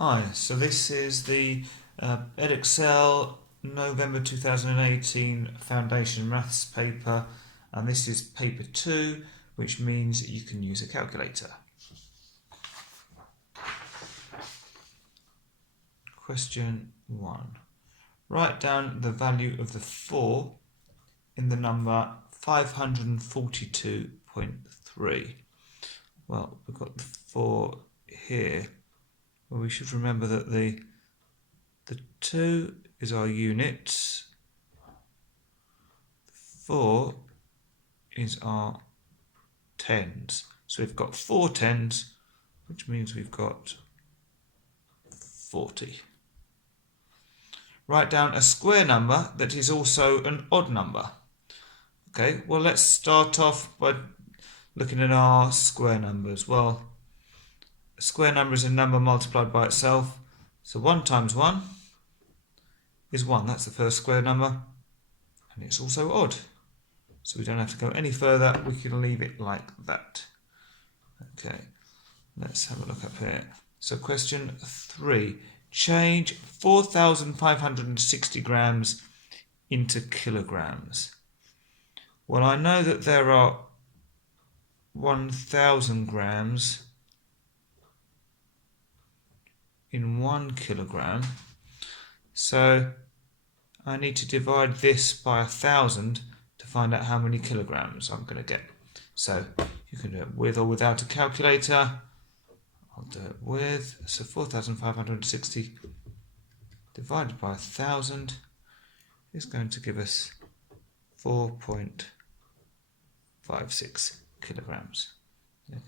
Hi, so this is the Edexcel November 2018 Foundation Maths paper, and this is paper 2, which means you can use a calculator. Question 1. Write down the value of the 4 in the number 542.3. Well, we've got the 4 here. Well, we should remember that the 2 is our units, 4 is our tens. So we've got 4 tens, which means we've got 40. Write down a square number that is also an odd number. Okay, well, let's start off by looking at our square numbers. Well, a square number is a number multiplied by itself. So 1 times 1 is 1. That's the first square number. And it's also odd. So we don't have to go any further. We can leave it like that. Okay, let's have a look up here. So question 3. Change 4,560 grams into kilograms. Well, I know that there are 1,000 grams in 1 kilogram. So I need to divide this by 1,000 to find out how many kilograms I'm going to get. So you can do it with or without a calculator. I'll do it with. So 4,560 divided by 1,000 is going to give us 4.56 kilograms. Okay.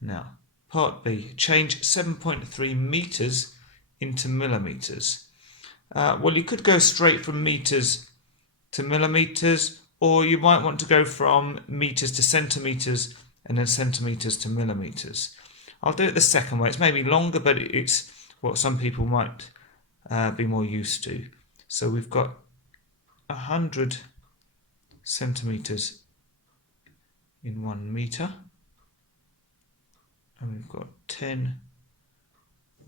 Now, part B, change 7.3 meters into millimeters. Well, you could go straight from meters to millimeters, or you might want to go from meters to centimeters and then centimeters to millimeters. I'll do it the second way. It's maybe longer, but it's what some people might be more used to. So we've got 100 centimeters in 1 meter, and we've got 10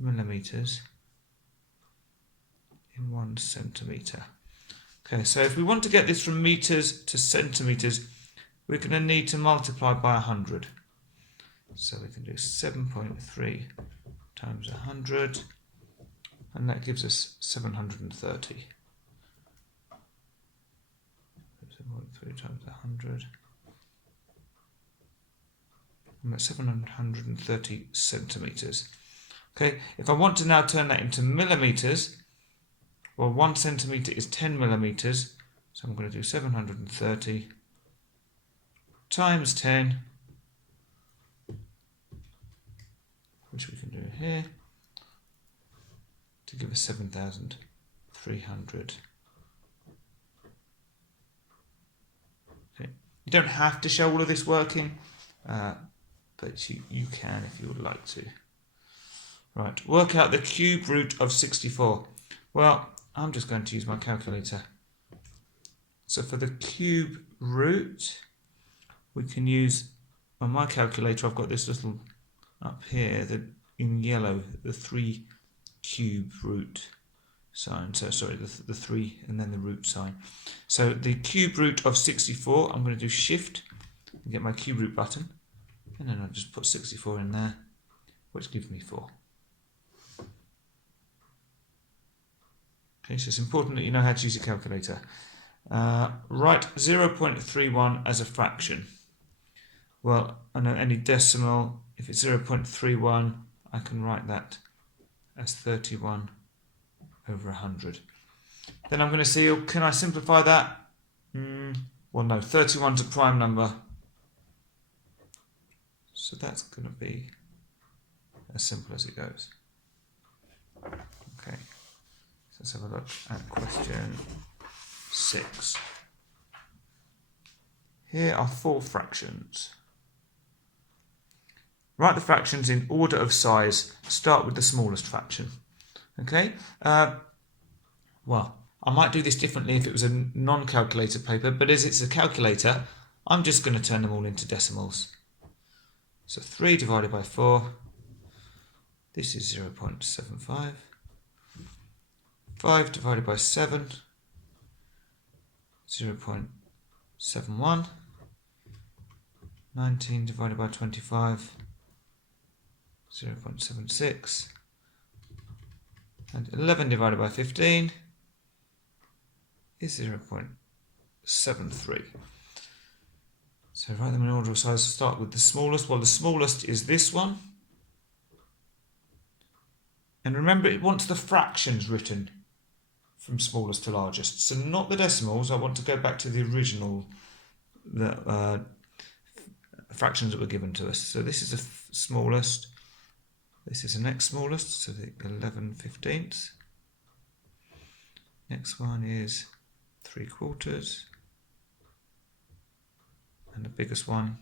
millimeters in 1 centimeter. Okay, so if we want to get this from meters to centimeters, we're going to need to multiply by 100. So we can do 7.3 times 100, and that gives us 730. 7.3 times 100, and that's 730 centimeters. Okay, if I want to now turn that into millimeters, well, 1 centimeter is 10 millimeters, so I'm going to do 730 times 10, which we can do here, to give us 7,300. Okay. You don't have to show all of this working, but you can if you would like to. Right, work out the cube root of 64. Well, I'm just going to use my calculator. So for the cube root, we can use, on my calculator, I've got this little up here, in yellow, the 3 cube root sign. So sorry, the 3 and then the root sign. So the cube root of 64, I'm going to do shift and get my cube root button, and then I'll just put 64 in there, which gives me 4. Okay, so it's important that you know how to use a calculator. Write 0.31 as a fraction. Well, I know any decimal, if it's 0.31, I can write that as 31 over 100. Then I'm going to see, can I simplify that? Well, no, 31's a prime number. So that's going to be as simple as it goes. Okay. Let's have a look at question 6. Here are 4 fractions. Write the fractions in order of size. Start with the smallest fraction. Okay? Well, I might do this differently if it was a non-calculator paper, but as it's a calculator, I'm just going to turn them all into decimals. So 3 divided by 4 This is 0.75. 5 divided by 7, 0.71. 19 divided by 25, 0.76. And 11 divided by 15 is 0.73. So write them in order of size. Start with the smallest. Well, the smallest is this one. And remember, it wants the fractions written from smallest to largest. So not the decimals. I want to go back to the original fractions that were given to us. So this is the smallest. This is the next smallest, so the 11/15. Next one is 3/4. And the biggest one,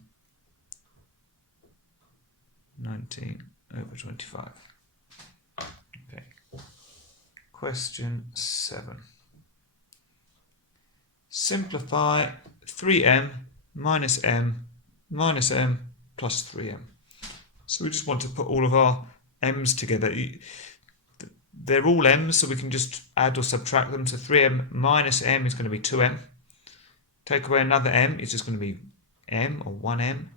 19/25. Okay. Question 7. Simplify 3m minus m minus m plus 3m. So we just want to put all of our m's together. They're all m's, so we can just add or subtract them. So 3m minus m is going to be 2m. Take away another m, it's just going to be m or 1m.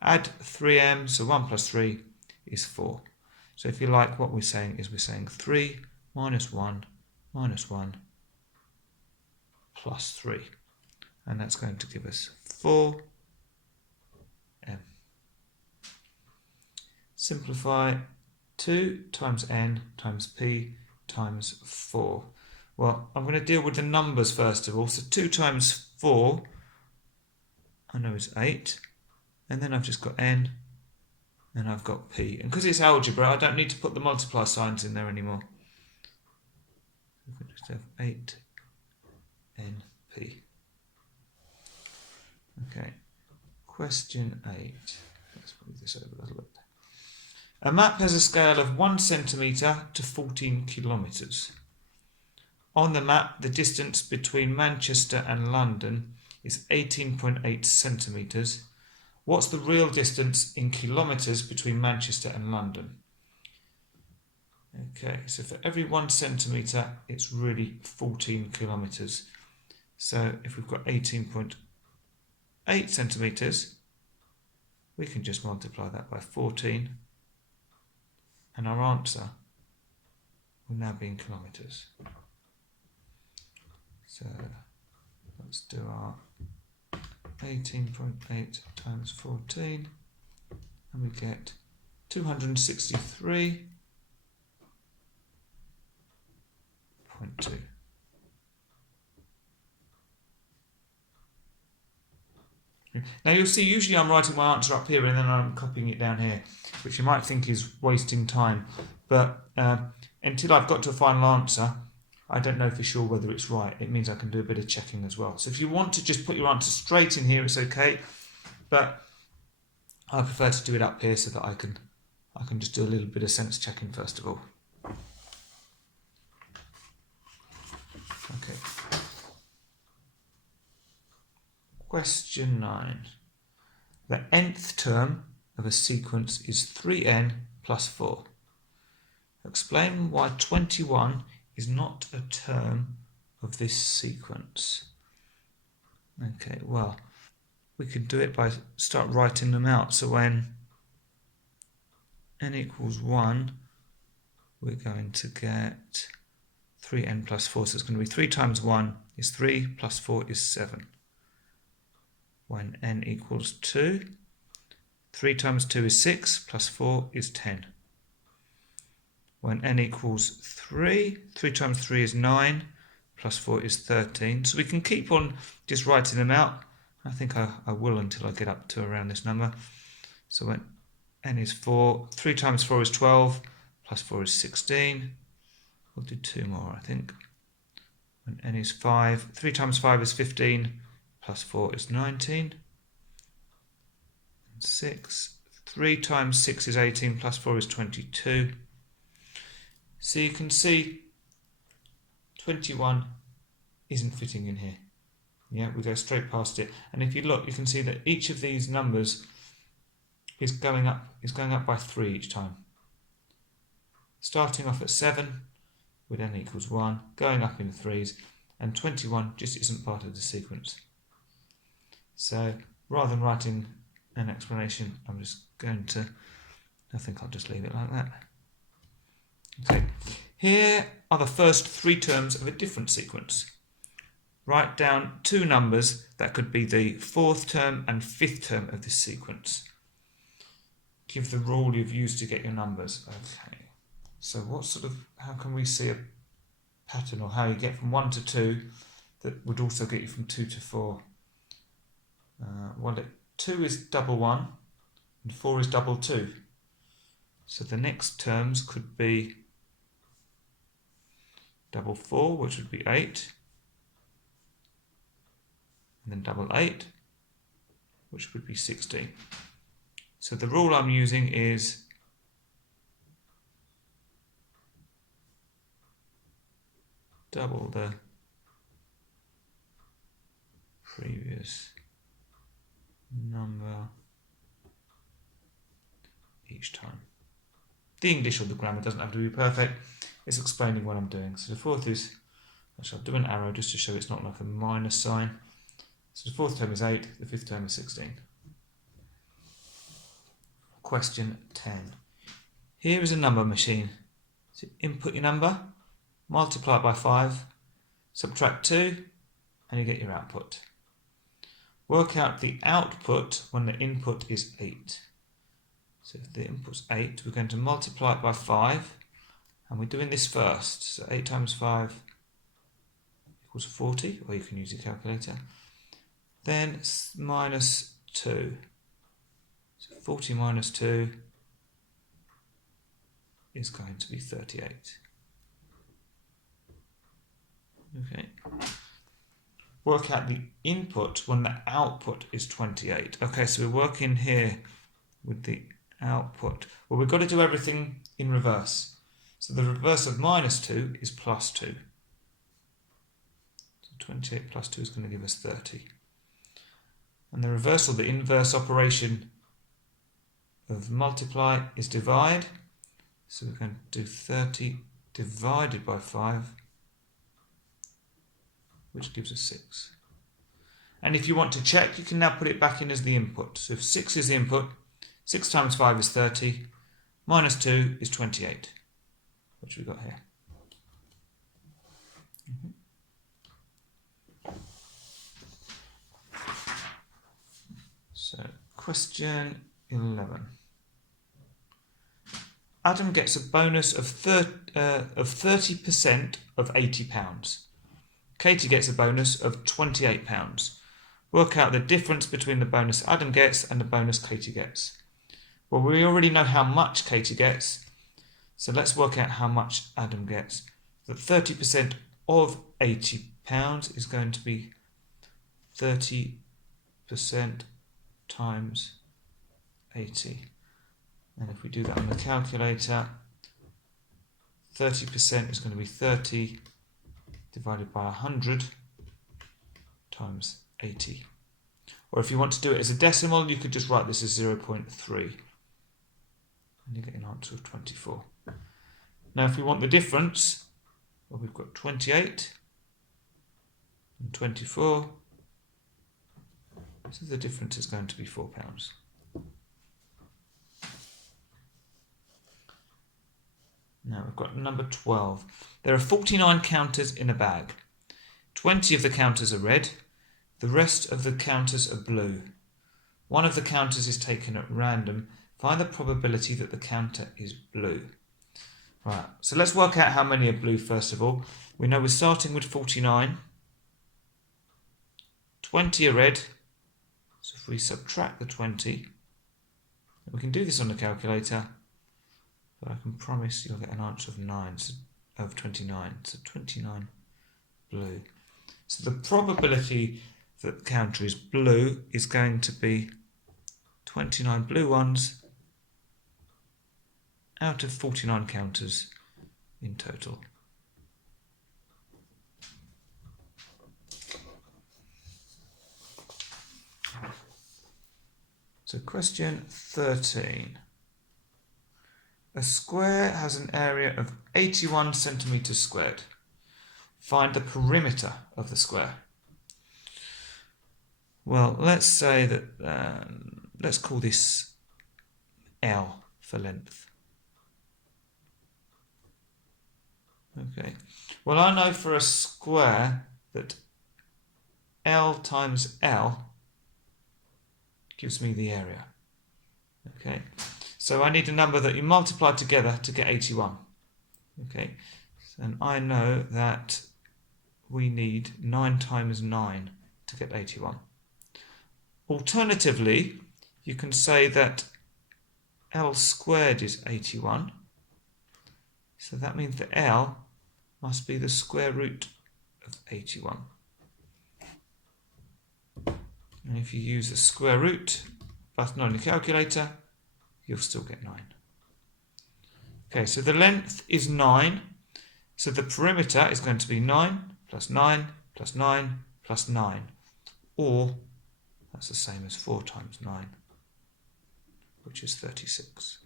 Add 3m, so 1 plus 3 is 4. So if you like, what we're saying is 3 minus 1 plus 3. And that's going to give us 4m. Simplify 2 times n times p times 4. Well, I'm going to deal with the numbers first of all. So 2 times 4, I know is 8. And then I've just got n and I've got p. And because it's algebra, I don't need to put the multiply signs in there anymore. We can just have 8np. Okay, question 8. Let's move this over a little bit. A map has a scale of 1 centimetre to 14 kilometres. On the map, the distance between Manchester and London is 18.8 centimetres. What's the real distance in kilometres between Manchester and London? Okay, so for every 1 centimetre, it's really 14 kilometres. So if we've got 18.8 centimetres, we can just multiply that by 14. And our answer will now be in kilometres. So let's do our 18.8 times 14, and we get 263.2. Now you'll see, usually I'm writing my answer up here and then I'm copying it down here, which you might think is wasting time. But until I've got to a final answer, I don't know for sure whether it's right. It means I can do a bit of checking as well. So if you want to just put your answer straight in here, it's okay. But I prefer to do it up here so that I can just do a little bit of sense checking first of all. Okay. Question 9. The nth term of a sequence is 3n plus 4. Explain why 21 is not a term of this sequence. Okay, well, we could do it by start writing them out. So when n equals 1, we're going to get 3n plus 4. So it's going to be 3 times 1 is 3 plus 4 is 7. When n equals 2, 3 times 2 is 6 plus 4 is 10. When n equals 3, 3 times 3 is 9 plus 4 is 13. So we can keep on just writing them out. I think I will until I get up to around this number. So when n is 4, 3 times 4 is 12 plus 4 is 16. We'll do 2 more, I think. When n is 5, 3 times 5 is 15 plus 4 is 19. And 6. 3 times 6 is 18 plus 4 is 22. So you can see 21 isn't fitting in here. Yeah, we go straight past it. And if you look, you can see that each of these numbers is going up by 3 each time. starting off at 7 with n equals 1, going up in threes, and 21 just isn't part of the sequence. So rather than writing an explanation, I'm just going to, I think I'll just leave it like that. Okay, here are the first 3 terms of a different sequence. Write down 2 numbers that could be the 4th term and 5th term of this sequence. Give the rule you've used to get your numbers. Okay, so how can we see a pattern, or how you get from 1 to 2 that would also get you from 2 to 4? Well, 2 is double 1 and 4 is double 2. So the next terms could be double 4, which would be 8, and then double 8, which would be 16. So the rule I'm using is double the previous number each time. The English or the grammar doesn't have to be perfect, it's explaining what I'm doing. So the 4th is, actually I'll do an arrow just to show it's not like a minus sign. So the 4th term is 8, the 5th term is 16. Question 10. Here is a number machine. So input your number, multiply it by 5, subtract 2, and you get your output. Work out the output when the input is 8. So if the input's 8, we're going to multiply it by 5, and we're doing this first. So 8 times 5 equals 40, or you can use your calculator. Then minus 2. So 40 minus 2 is going to be 38. Okay. Work out the input when the output is 28. Okay, so we're working here with the output. Well, we've got to do everything in reverse. So the reverse of minus 2 is plus 2. So 28 plus 2 is going to give us 30. And the reverse, or the inverse operation of multiply, is divide. So we're going to do 30 divided by 5, which gives us 6. And if you want to check, you can now put it back in as the input. So if 6 is the input, 6 times 5 is 30, minus 2 is 28, which we've got here. So, question 11. Adam gets a bonus of 30% of £80. Katie gets a bonus of £28. Work out the difference between the bonus Adam gets and the bonus Katie gets. Well, we already know how much Katie gets, so let's work out how much Adam gets. The 30% of £80 is going to be 30% times 80. And if we do that on the calculator, 30% is going to be 30 divided by 100 times 80. Or if you want to do it as a decimal, you could just write this as 0.3. And you get an answer of 24. Now if we want the difference, well, we've got 28 and 24. So the difference is going to be £4. Now we've got number 12. There are 49 counters in a bag. 20 of the counters are red. The rest of the counters are blue. One of the counters is taken at random. Find the probability that the counter is blue. Right, so let's work out how many are blue first of all. We know we're starting with 49. 20 are red. So if we subtract the 20, we can do this on the calculator, but I can promise you'll get an answer of 29. So 29 blue. So the probability that the counter is blue is going to be 29 blue ones out of 49 counters in total. So question 13. A a square has an area of 81 centimetres squared. Find the perimeter of the square. Well, let's say that, let's call this L for length. Okay, well, I know for a square that L times L gives me the area. Okay, so I need a number that you multiply together to get 81. Okay, and I know that we need 9 times 9 to get 81. Alternatively, you can say that L squared is 81. So that means that L must be the square root of 81. And if you use the square root button on your calculator, you'll still get 9. Okay, so the length is 9. So the perimeter is going to be 9 plus 9 plus 9 plus 9. Or that's the same as 4 times 9, which is 36.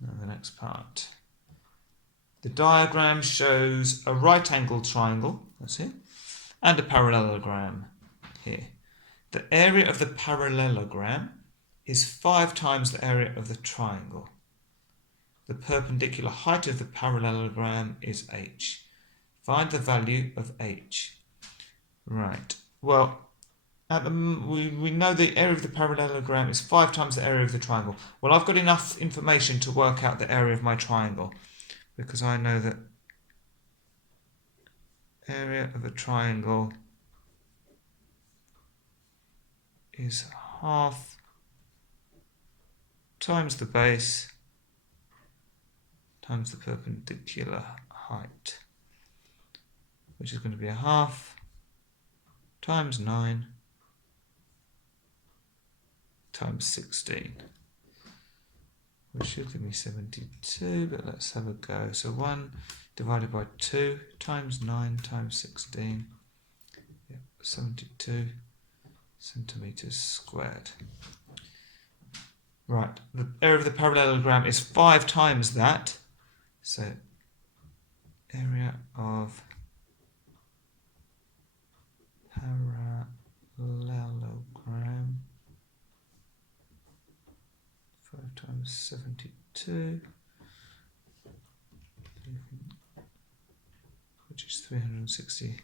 Now the next part. The diagram shows a right-angled triangle, that's here, and a parallelogram here. The area of the parallelogram is 5 times the area of the triangle. The perpendicular height of the parallelogram is h. Find the value of h. Right, well, we know the area of the parallelogram is 5 times the area of the triangle. Well, I've got enough information to work out the area of my triangle, because I know that area of a triangle is half times the base times the perpendicular height, which is going to be a half times 9 times 16, which should give me 72, but let's have a go. So 1 divided by 2 times 9 times 16, 72 centimetres squared. Right, the area of the parallelogram is 5 times that, so area of parallelogram 5 times 72, which is 360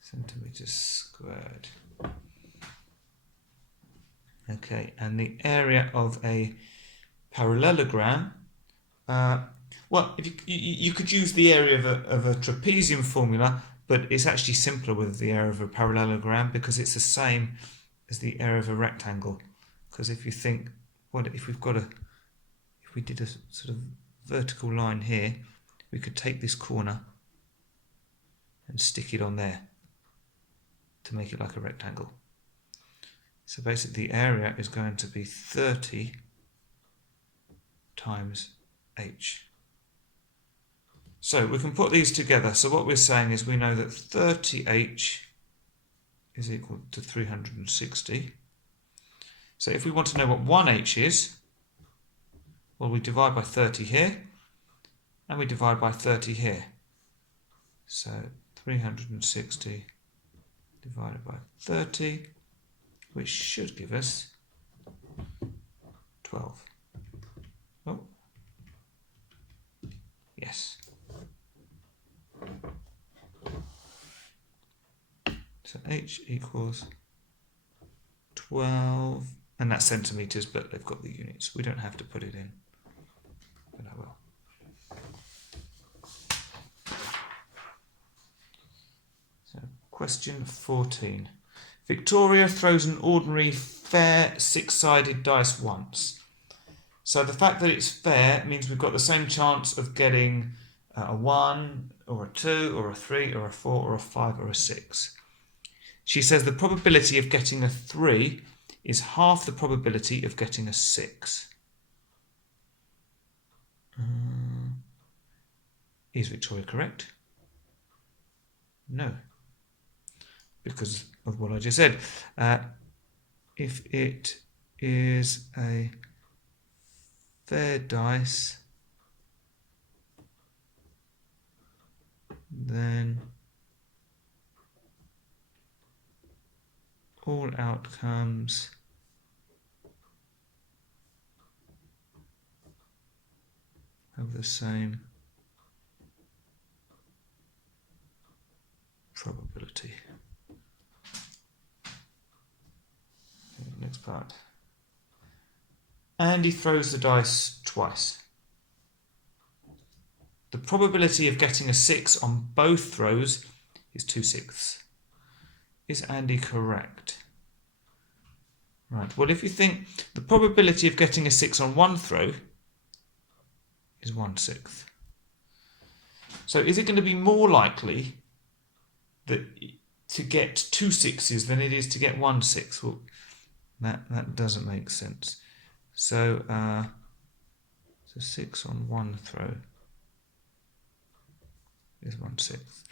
centimetres squared. Okay, and the area of a parallelogram, well, if you could use the area of a trapezium formula, but it's actually simpler with the area of a parallelogram because it's the same as the area of a rectangle. Because if you think, what if we did a sort of vertical line here, we could take this corner and stick it on there to make it like a rectangle. So basically the area is going to be 30 times h. So we can put these together. So what we're saying is we know that 30h is equal to 360. So if we want to know what 1h is, well, we divide by 30 here, and we divide by 30 here. So 360 divided by 30, which should give us 12. Oh, yes. So h equals 12, and that's centimetres, but they've got the units. We don't have to put it in, but I will. So, question 14. Victoria throws an ordinary fair 6-sided dice once. So the fact that it's fair means we've got the same chance of getting a 1 or a 2 or a 3 or a 4 or a 5 or a 6. She says the probability of getting a 3 is half the probability of getting a 6. Is Victoria correct? No. because of what I just said. If it is a fair dice, then all outcomes have the same probability. Okay, next part. Andy throws the dice twice. The probability of getting a 6 on both throws is 2/6. Is Andy correct? Right, well, if you think the probability of getting a 6 on one throw is 1/6. So is it going to be more likely that to get 2 6s than it is to get 1 6? Well, that doesn't make sense. So, 6 on one throw is 1/6.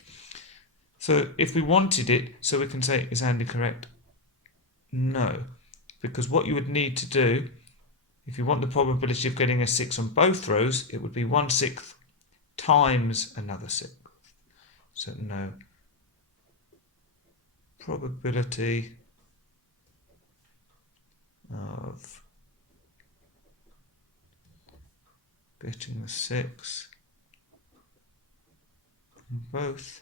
So if we wanted it, so we can say, is Andy correct? No, because what you would need to do, if you want the probability of getting a 6 on both throws, it would be 1/6 times another 6. So no. Probability of getting the 6 on both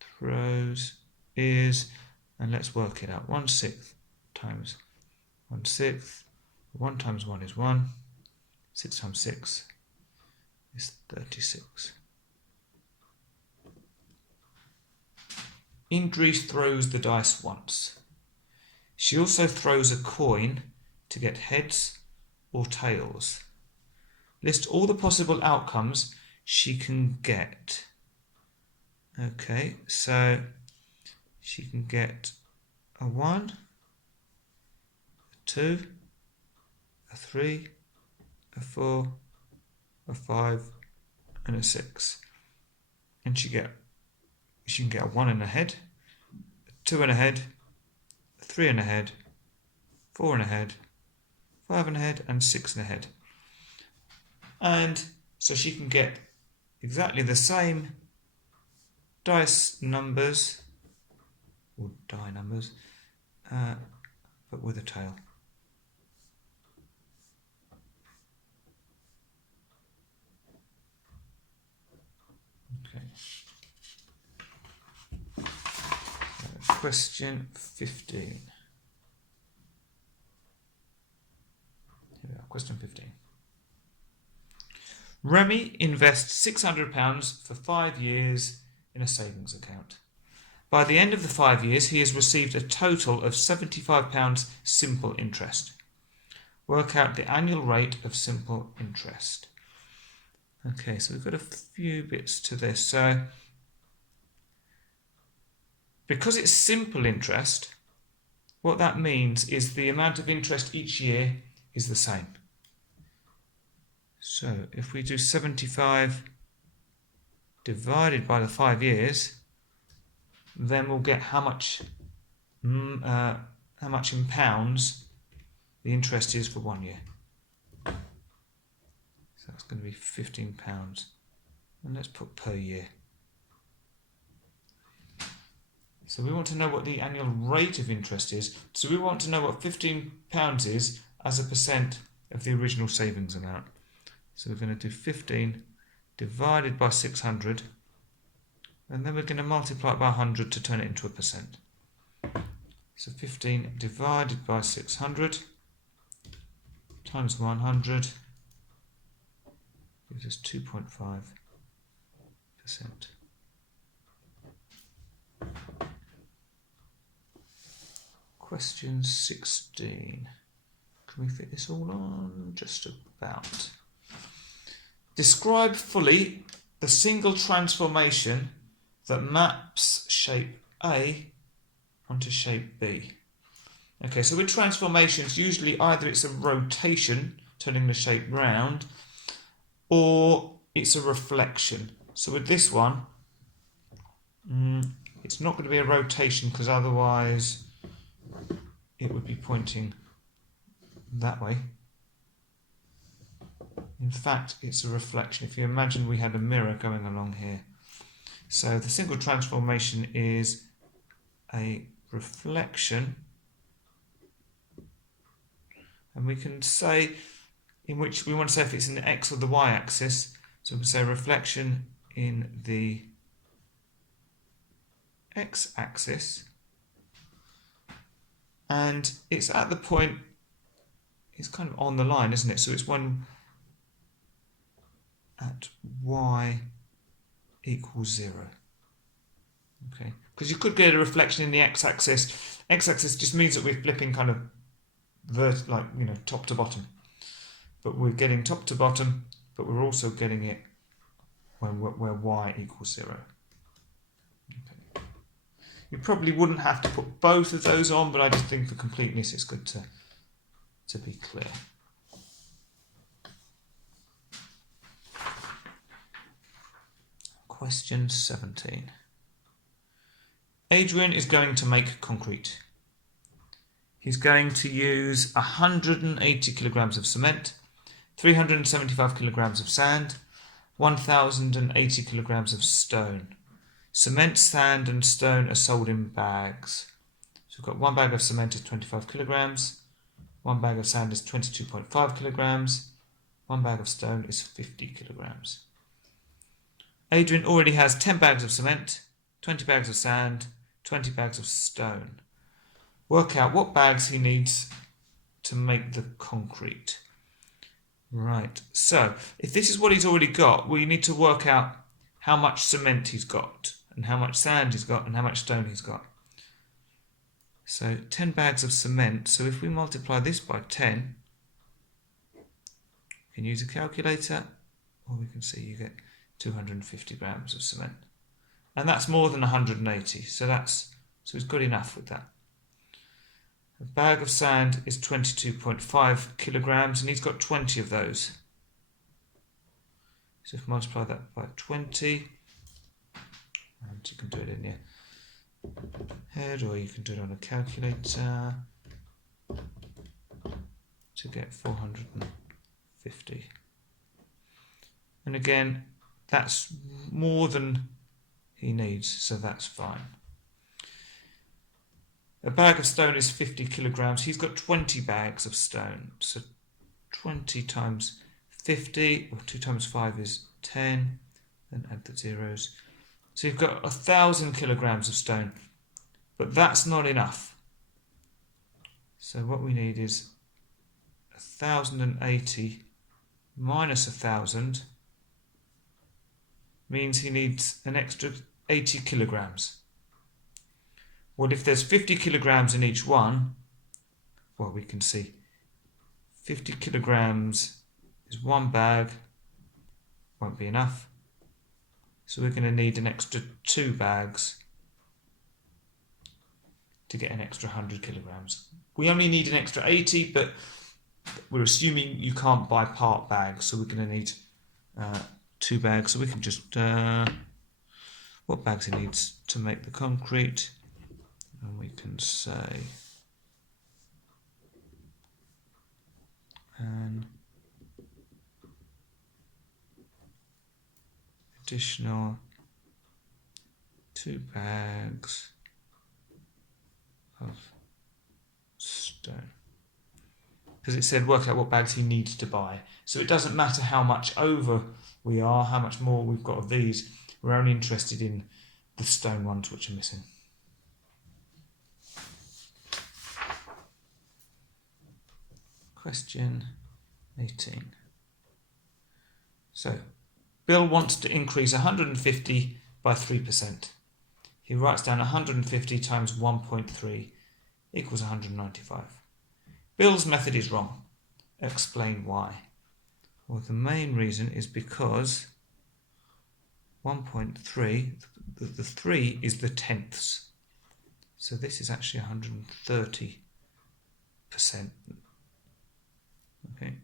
throws is, and let's work it out, 1/6 times 1/6. 1 times 1 is 1. 6 times 6 is 36. Idris throws the dice once. She also throws a coin to get heads or tails. List all the possible outcomes she can get. Okay, so she can get a 1, a 2, a 3, a 4, a 5, and a 6. And she can get a 1 in a head, a 2 in a head, a 3 in a head, 4 in a head, 5 in a head, and 6 in a head. And so she can get exactly the same dice numbers, or die numbers, but with a tail. Okay. Question 15. Here we are, question 15. Remy invests £600 for 5 years in a savings account. By the end of the 5 years, he has received a total of £75 simple interest. Work out the annual rate of simple interest. Okay, so we've got a few bits to this. So, because it's simple interest, what that means is the amount of interest each year is the same. So if we do 75 divided by the 5 years, then we'll get how much in pounds the interest is for 1 year. So that's going to be £15. And let's put per year. So we want to know what the annual rate of interest is. So we want to know what £15 is as a percent of the original savings amount. So we're going to do 15 divided by 600, and then we're going to multiply it by 100 to turn it into a percent. So 15 divided by 600 times 100 gives us 2.5%. Question 16. Can we fit this all on? Just about. Describe fully the single transformation that maps shape A onto shape B. Okay, so with transformations, usually either it's a rotation, turning the shape round, or it's a reflection. So with this one, It's not going to be a rotation because otherwise it would be pointing that way. In fact, it's a reflection. If you imagine we had a mirror going along here. So the single transformation is a reflection, and we can say in which we want to say if it's in the x or the y axis. So we can say reflection in the x axis, and it's at the point, it's kind of on the line, isn't it? So it's when at y equals 0. Okay, because you could get a reflection in the x-axis. X-axis just means that we're flipping kind of top to bottom. But we're getting top to bottom, but we're also getting it where y equals 0. Okay. You probably wouldn't have to put both of those on, but I just think for completeness it's good to be clear. Question 17. Adrian is going to make concrete. He's going to use 180 kilograms of cement, 375 kilograms of sand, 1,080 kilograms of stone. Cement, sand and stone are sold in bags. So we've got one bag of cement is 25 kilograms, one bag of sand is 22.5 kilograms, one bag of stone is 50 kilograms. Adrian already has 10 bags of cement, 20 bags of sand, 20 bags of stone. Work out what bags he needs to make the concrete. Right, so if this is what he's already got, we need to work out how much cement he's got, and how much sand he's got, and how much stone he's got. So 10 bags of cement, so if we multiply this by 10, we can use a calculator, or we can see you get 250 grams of cement. And that's more than 180, so he's good enough with that. A bag of sand is 22.5 kilograms, and he's got 20 of those. So if we multiply that by 20, and you can do it in your head, or you can do it on a calculator to get 450. And again, that's more than he needs, so that's fine. A bag of stone is 50 kilograms. He's got 20 bags of stone. So 20 times 50, or 2 times 5 is 10. Then add the zeros. So you've got 1,000 kilograms of stone. But that's not enough. So what we need is 1,080 minus 1,000 means he needs an extra 80 kilograms. Well, if there's 50 kilograms in each one, well, we can see 50 kilograms is one bag, won't be enough. So we're going to need an extra 2 bags to get an extra 100 kilograms. We only need an extra 80, but we're assuming you can't buy part bags, so we're going to need 2 bags. So we can just, what bags he needs to make the concrete. And we can say an additional 2 bags of stone. Because it said work out what bags he needs to buy. So it doesn't matter how much over we are, how much more we've got of these. We're only interested in the stone ones which are missing. Question 18. So, Bill wants to increase 150 by 3%. He writes down 150 times 1.3 equals 195. Bill's method is wrong. Explain why. Well, the main reason is because 1.3, the 3 is the tenths. So this is actually 130%. Okay,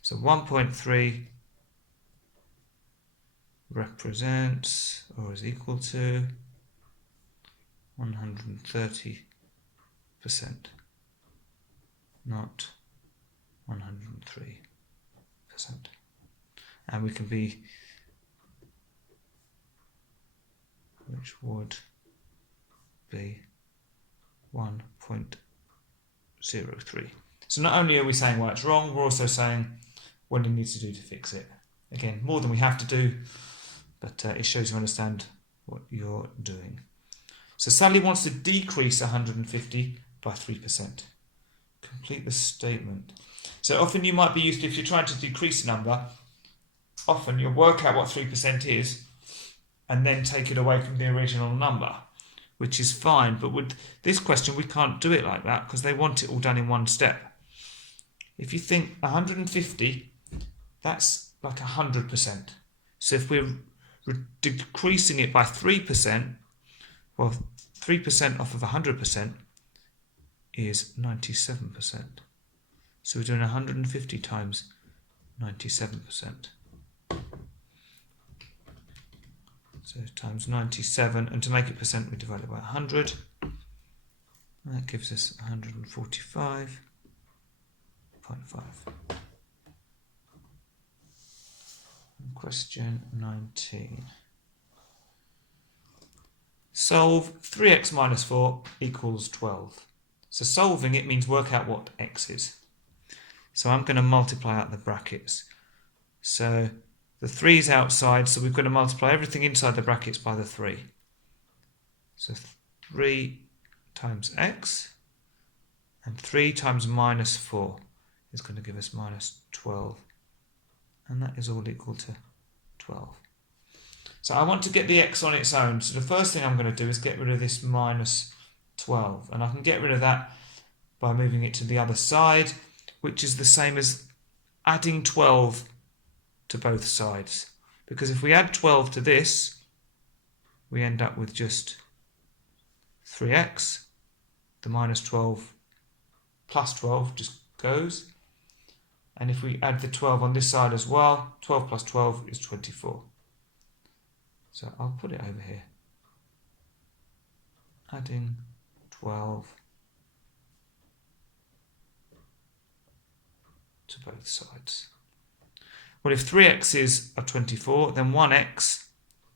so 1.3 represents, or is equal to, 130%, not 103%. And we can be, which would be 1.03. So not only are we saying why it's wrong, we're also saying what it needs to do to fix it. Again, more than we have to do, but it shows you understand what you're doing. So Sally wants to decrease 150 by 3%. Complete the statement. So often you might be used to, if you're trying to decrease a number, often you'll work out what 3% is and then take it away from the original number, which is fine. But with this question, we can't do it like that because they want it all done in one step. If you think 150, that's like 100%. So if we're decreasing it by 3%, well, 3% off of 100% is 97%. So we're doing 150 times 97%. So times 97, and to make it percent, we divide it by 100. And that gives us 145.5. Question 19. Solve 3x minus 4 equals 12. So solving it means work out what x is. So I'm going to multiply out the brackets. So the 3 is outside, so we've got to multiply everything inside the brackets by the 3. So 3 times x, and 3 times minus 4 is going to give us minus 12. And that is all equal to 12. So I want to get the x on its own. So the first thing I'm going to do is get rid of this minus 12. And I can get rid of that by moving it to the other side, which is the same as adding 12 to both sides. Because if we add 12 to this, we end up with just 3x. The minus 12 plus 12 just goes. And if we add the 12 on this side as well, 12 plus 12 is 24. So I'll put it over here. Adding 12 to both sides. Well, if 3x's are 24, then 1x,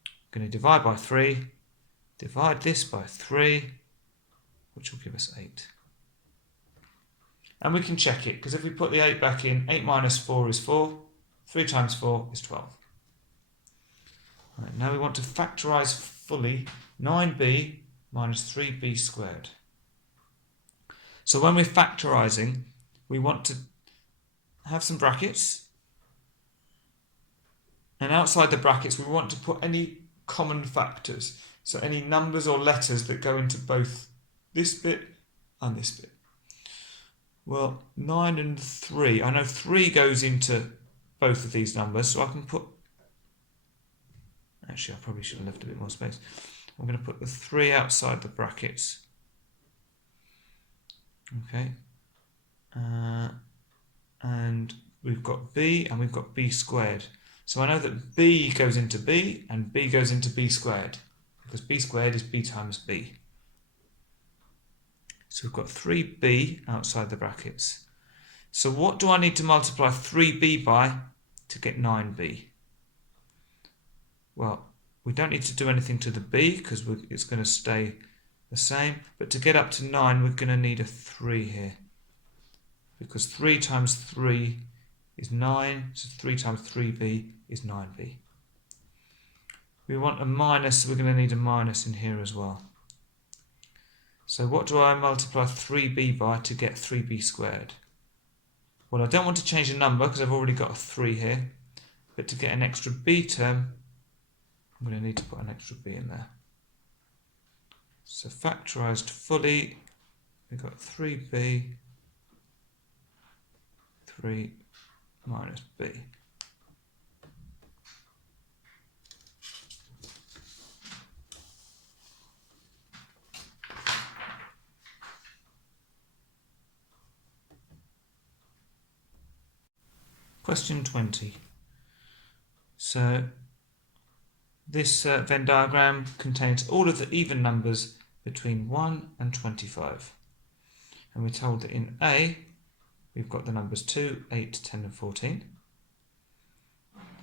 I'm going to divide by 3, divide this by 3, which will give us 8. And we can check it, because if we put the 8 back in, 8 minus 4 is 4, 3 times 4 is 12. Right, now we want to factorise fully 9b minus 3b squared. So when we're factorising, we want to have some brackets, and outside the brackets we want to put any common factors, so any numbers or letters that go into both this bit and this bit. Well, 9 and 3, I know 3 goes into both of these numbers, so I can put, actually I probably should have left a bit more space. I'm going to put the 3 outside the brackets. Okay. And we've got b and we've got b squared. So I know that b goes into b and b goes into b squared, because b squared is b times b. So we've got 3b outside the brackets. So what do I need to multiply 3b by to get 9b? Well, we don't need to do anything to the b because it's going to stay the same. But to get up to 9, we're going to need a 3 here. Because 3 times 3 is 9, so 3 times 3b is 9b. We want a minus, so we're going to need a minus in here as well. So what do I multiply 3b by to get 3b squared? Well, I don't want to change the number because I've already got a 3 here. But to get an extra b term, I'm going to need to put an extra b in there. So factorised fully, we've got 3b, 3 minus b. Question 20. So this Venn diagram contains all of the even numbers between 1 and 25. And we're told that in A, we've got the numbers 2, 8, 10 and 14.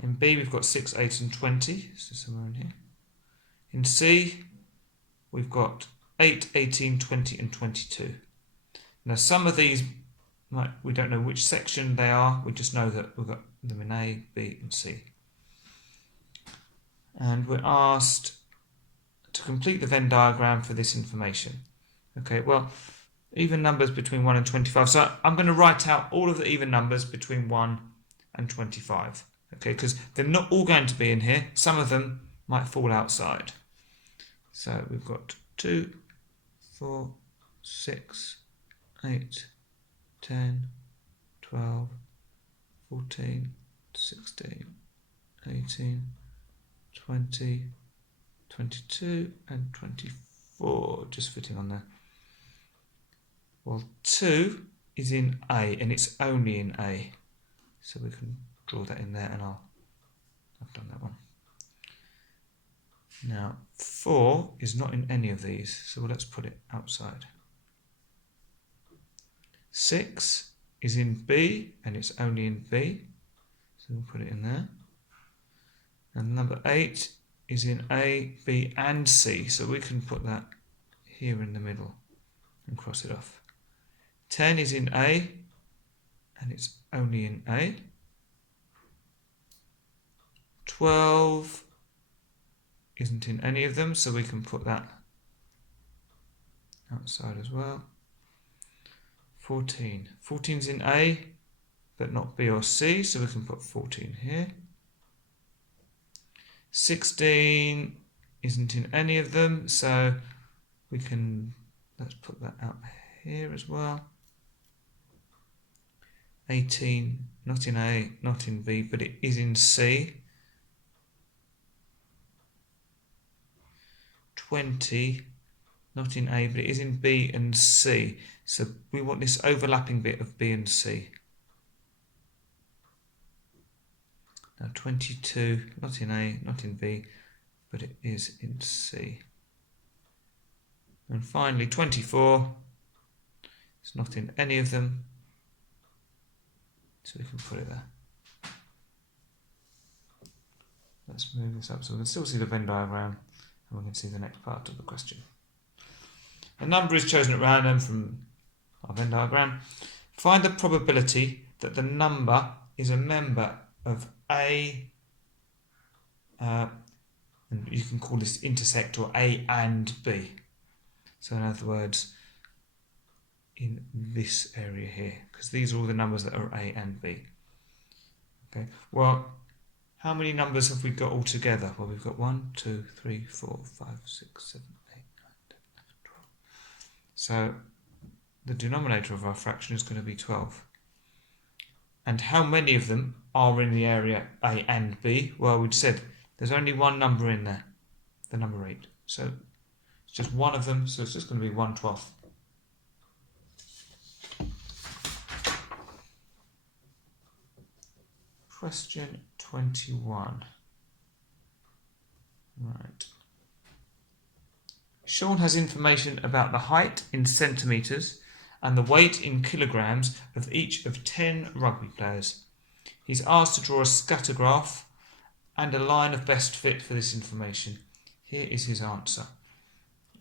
In B, we've got 6, 8 and 20, so somewhere in here. In C, we've got 8, 18, 20 and 22. Now some of these, we don't know which section they are, we just know that we've got them in A, B and C. And we're asked to complete the Venn diagram for this information. Okay, well, even numbers between 1 and 25. So I'm going to write out all of the even numbers between 1 and 25. Okay, because they're not all going to be in here. Some of them might fall outside. So we've got 2, 4, 6, 8, 10, 12, 14, 16, 18, 20, 22 and 24, just fitting on there. Well, 2 is in A, and it's only in A. So we can draw that in there, and I've done that one. Now, 4 is not in any of these, so let's put it outside. 6 is in B, and it's only in B, so we'll put it in there. And number 8 is in A, B and C, so we can put that here in the middle and cross it off. 10 is in A, and it's only in A. 12 isn't in any of them, so we can put that outside as well. 14. 14's in A, but not B or C, so we can put 14 here. 16 isn't in any of them, so we can, let's put that out here as well. 18, not in A, not in B, but it is in C. 20, not in A, but it is in B and C. So we want this overlapping bit of B and C. Now 22, not in A, not in B, but it is in C. And finally 24, it's not in any of them, so we can put it there. Let's move this up so we can still see the Venn diagram and we can see the next part of the question. A number is chosen at random from our Venn diagram. Find the probability that the number is a member of A, and you can call this intersect or A and B. So in other words, in this area here, because these are all the numbers that are A and B. Okay, well, how many numbers have we got all together? Well, we've got 1, 2, 3, 4, 5, 6, 7, 8, 9, 10, 11, 12. So the denominator of our fraction is going to be 12. And how many of them are in the area A and B? Well, we'd said there's only one number in there, the number 8. So it's just one of them, so it's just going to be 1/12. Question 21. Right. Sean has information about the height in centimetres and the weight in kilograms of each of 10 rugby players. He's asked to draw a scatter graph and a line of best fit for this information. Here is his answer.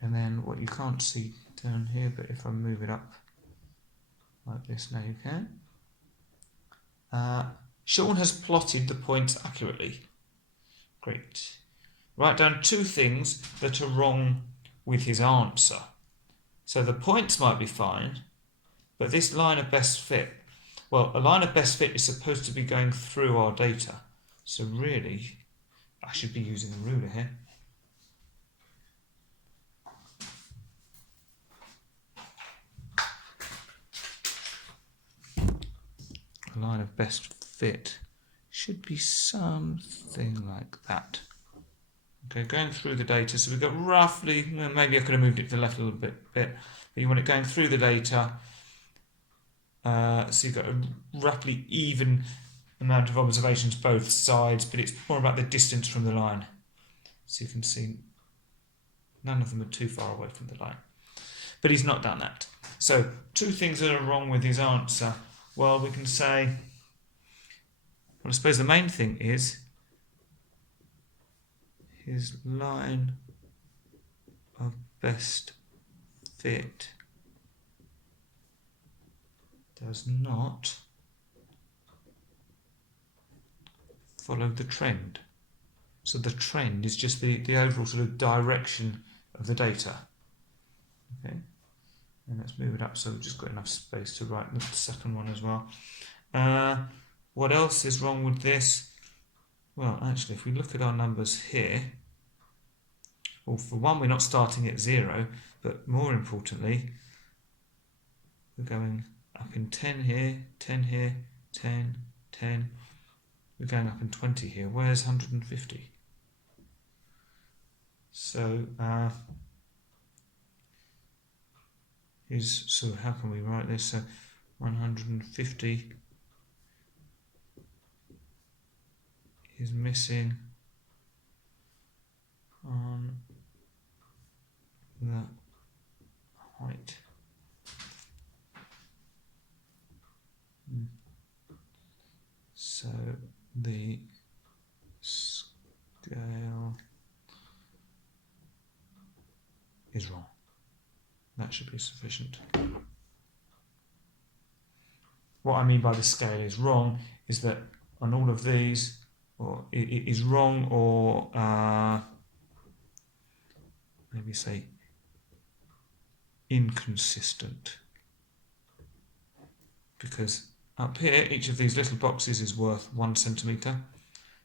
And then what you can't see down here, but if I move it up like this, now you can. Sean has plotted the points accurately. Great. Write down 2 things that are wrong with his answer. So the points might be fine, but this line of best fit, well, a line of best fit is supposed to be going through our data. So really, I should be using a ruler here. A line of best fit should be something like that. Okay, going through the data, so we've got roughly, maybe I could have moved it to the left a little bit, but you want it going through the data, so you've got a roughly even amount of observations both sides, but it's more about the distance from the line. So you can see None of them are too far away from the line. But he's not done that. So, two things that are wrong with his answer. Well, we can say, well, I suppose the main thing is his line of best fit does not follow the trend. So the trend is just the overall sort of direction of the data. Okay, and let's move it up so we've just got enough space to write the second one as well. What else is wrong with this? Well, actually, if we look at our numbers here, well, for one, we're not starting at 0, but more importantly, we're going up in 10 here, 10 here, 10, 10. We're going up in 20 here. Where's 150? So, so how can we write this? So 150 is missing on the height. So the scale is wrong. That should be sufficient. What I mean by the scale is wrong is that on all of these, or it is wrong, or maybe say inconsistent, because up here each of these little boxes is worth 1 centimetre,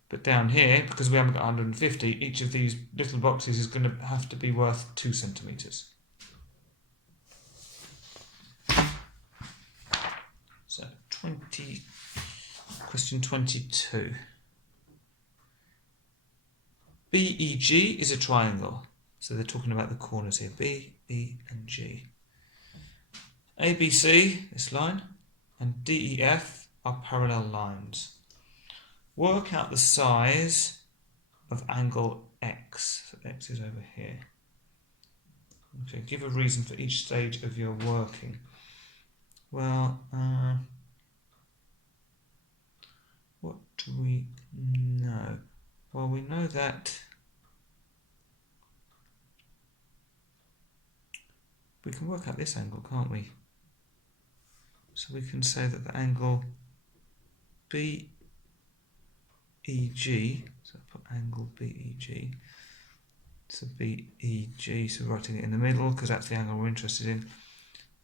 but down here, because we haven't got 150, each of these little boxes is going to have to be worth 2 centimetres. So question 22. BEG is a triangle. So they're talking about the corners here, B, E and G. ABC, this line, and DEF are parallel lines. Work out the size of angle X. So X is over here. Okay, give a reason for each stage of your working. Well, what do we know? Well, we know that we can work out this angle, can't we? So we can say that the angle BEG, so I put angle BEG, so BEG, so writing it in the middle because that's the angle we're interested in.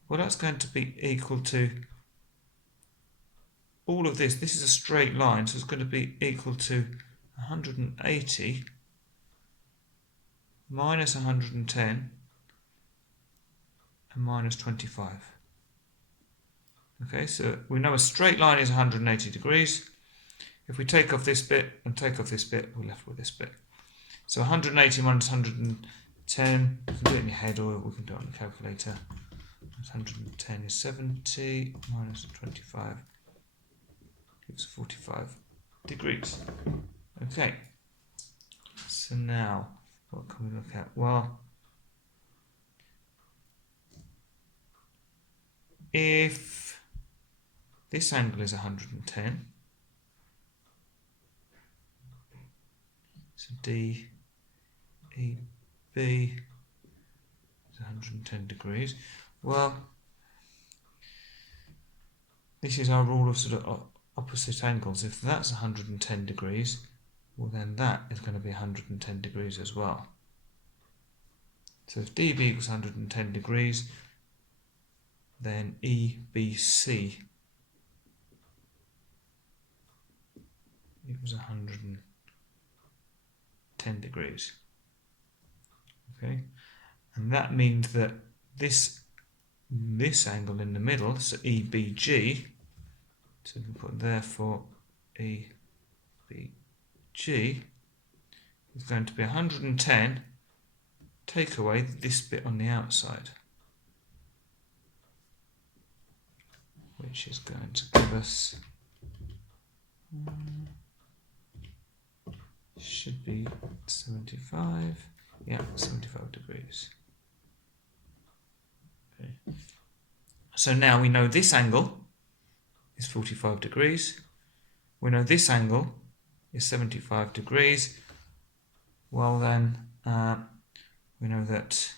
Well, that's going to be equal to all of this. This is a straight line, so it's going to be equal to 180 minus 110 and minus 25. Okay, so we know a straight line is 180 degrees. If we take off this bit and take off this bit, we're left with this bit. So 180 minus 110, you can do it in your head or we can do it on the calculator. 110 is 70 minus 25 gives 45 degrees. Okay, so now what can we look at? Well, if this angle is 110, so DEB is 110 degrees. Well, this is our rule of sort of opposite angles. If that's 110 degrees, well then that is going to be 110 degrees as well. So if DB equals 110 degrees, then EBC equals 110 degrees. Okay, and that means that this angle in the middle, so EBG, so we can put therefore EBG is going to be 110, take away this bit on the outside, which is going to give us, should be 75 Yeah, 75 degrees. Okay. So now we know this angle is 45 degrees. We know this angle is 75 degrees. Well then, we know that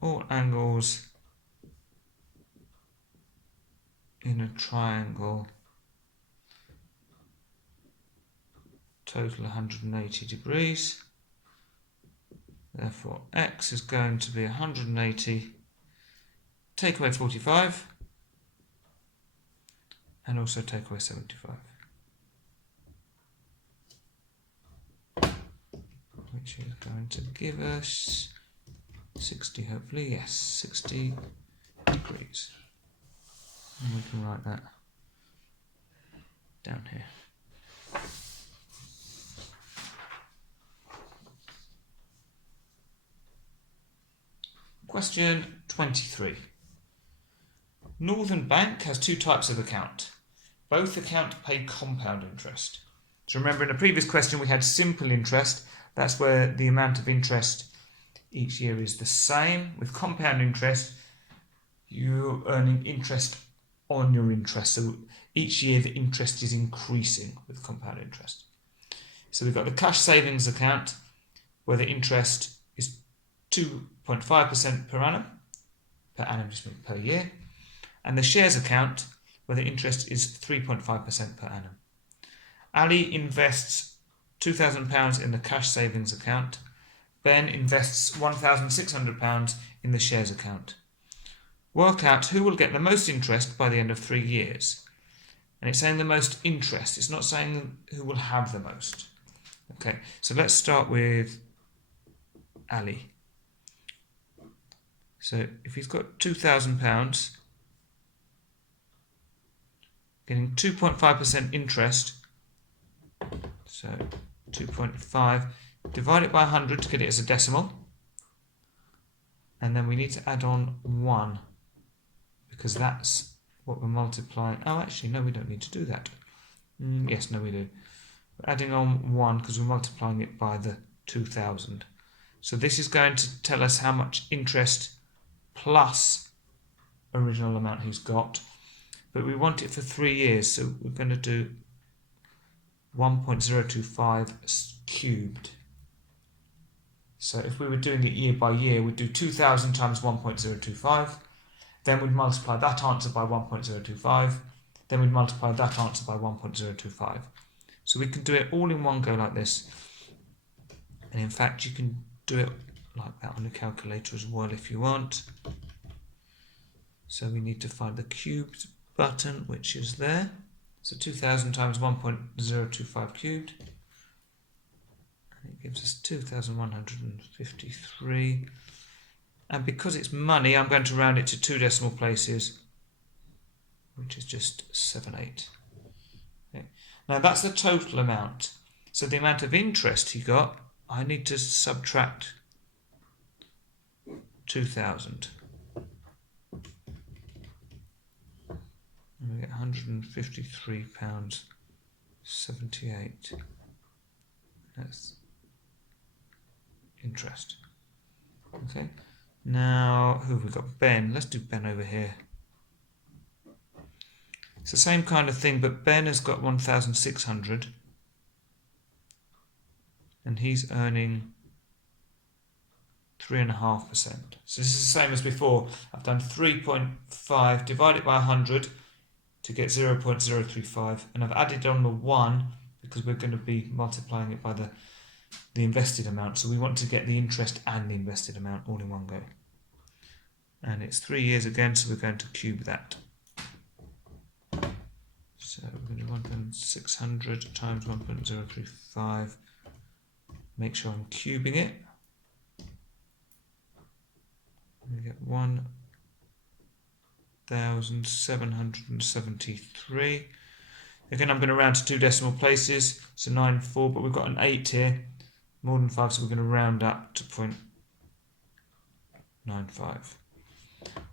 all angles in a triangle total 180 degrees. Therefore, x is going to be 180, take away 45, and also take away 75. Which is going to give us 60, hopefully, yes, 60 degrees. And we can write that down here. Question 23. Northern Bank has two types of account. Both accounts pay compound interest. So remember, in the previous question we had simple interest. That's where the amount of interest each year is the same. With compound interest, you're earning interest on your interest. So each year the interest is increasing with compound interest. So we've got the cash savings account where the interest is 2.5% per annum just means per year, and the shares account where the interest is 3.5% per annum. Ali invests £2,000 in the cash savings account. Ben invests £1,600 in the shares account. Work out who will get the most interest by the end of 3 years. And it's saying the most interest. It's not saying who will have the most. Okay, so let's start with Ali. So if he's got £2,000, getting 2.5% interest, so 2.5, divide it by 100 to get it as a decimal, and then we need to add on 1, because that's what we're multiplying. Oh, actually, no, we don't need to do that. Yes, no, we do. We're adding on 1 because we're multiplying it by the 2,000. So this is going to tell us how much interest plus original amount he's got, but we want it for 3 years, so we're going to do 1.025 cubed. So if we were doing it year by year, we'd do 2,000 times 1.025, then we'd multiply that answer by 1.025, then we'd multiply that answer by 1.025. So we can do it all in one go like this, and in fact you can do it like that on the calculator as well if you want. So we need to find the cubed button, which is there. So 2,000 times 1.025 cubed, and it gives us 2,153. And because it's money, I'm going to round it to 2 decimal places, which is just 78. Okay. Now that's the total amount. So the amount of interest he got, I need to subtract 2,000. And we get £153.78. That's interest. Okay. Now, who have we got? Ben. Let's do Ben over here. It's the same kind of thing, but Ben has got 1,600. And he's earning 3.5%. So this is the same as before. I've done 3.5 divided by 100 to get 0.035, and I've added on the 1 because we're going to be multiplying it by the invested amount. So we want to get the interest and the invested amount all in one go. And it's 3 years again, so we're going to cube that. So we're going to do 1,600 times 1.035. Make sure I'm cubing it. We get 1,773. Again, I'm going to round to 2 decimal places, so 9.4, but we've got an 8 here, more than 5, so we're going to round up to 0.95.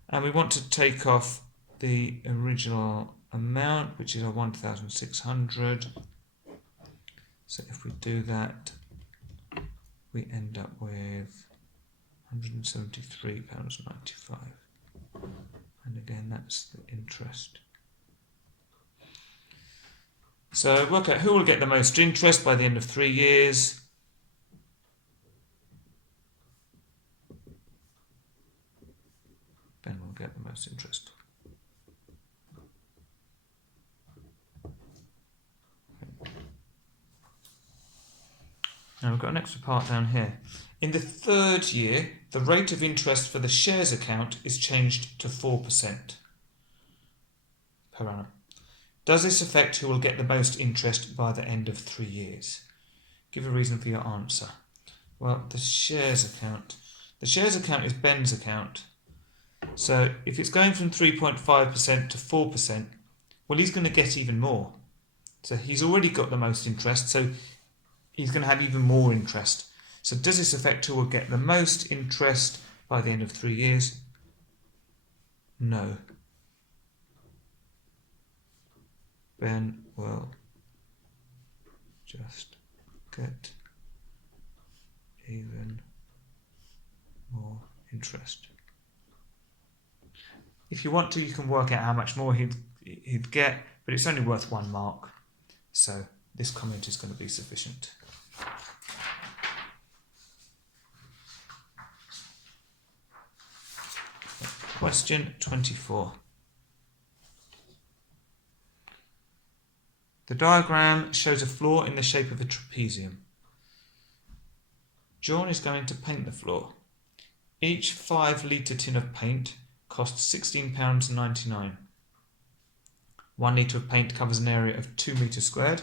And we want to take off the original amount, which is our 1,600. So if we do that, we end up with £173.95. And again, that's the interest. So work out who will get the most interest by the end of 3 years. Ben will get the most interest. Now we've got an extra part down here. In the 3rd year, the rate of interest for the shares account is changed to 4% per annum. Does this affect who will get the most interest by the end of 3 years? Give a reason for your answer. Well, the shares account is Ben's account. So if it's going from 3.5% to 4%, well, he's going to get even more. So he's already got the most interest, so he's going to have even more interest. So does this affect who will get the most interest by the end of 3 years? No. Ben will just get even more interest. If you want to, you can work out how much more he'd get, but it's only worth 1 mark. So this comment is going to be sufficient. Question 24. The diagram shows a floor in the shape of a trapezium. John is going to paint the floor. Each 5 litre tin of paint costs £16.99. 1 litre of paint covers an area of 2 metres squared.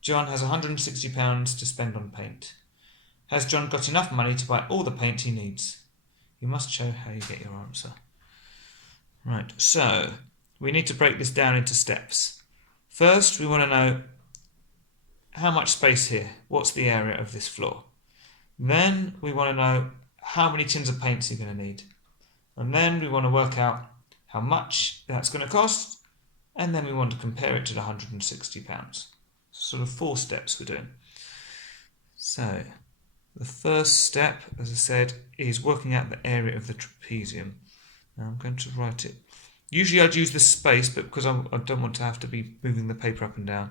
John has £160 to spend on paint. Has John got enough money to buy all the paint he needs? You must show how you get your answer. Right, so we need to break this down into steps. First, we want to know how much space here. What's the area of this floor? Then we want to know how many tins of paint you're going to need. And then we want to work out how much that's going to cost. And then we want to compare it to the £160. Sort of 4 steps we're doing. So the first step, as I said, is working out the area of the trapezium. Now I'm going to write it. Usually I'd use the space, but because I don't want to have to be moving the paper up and down,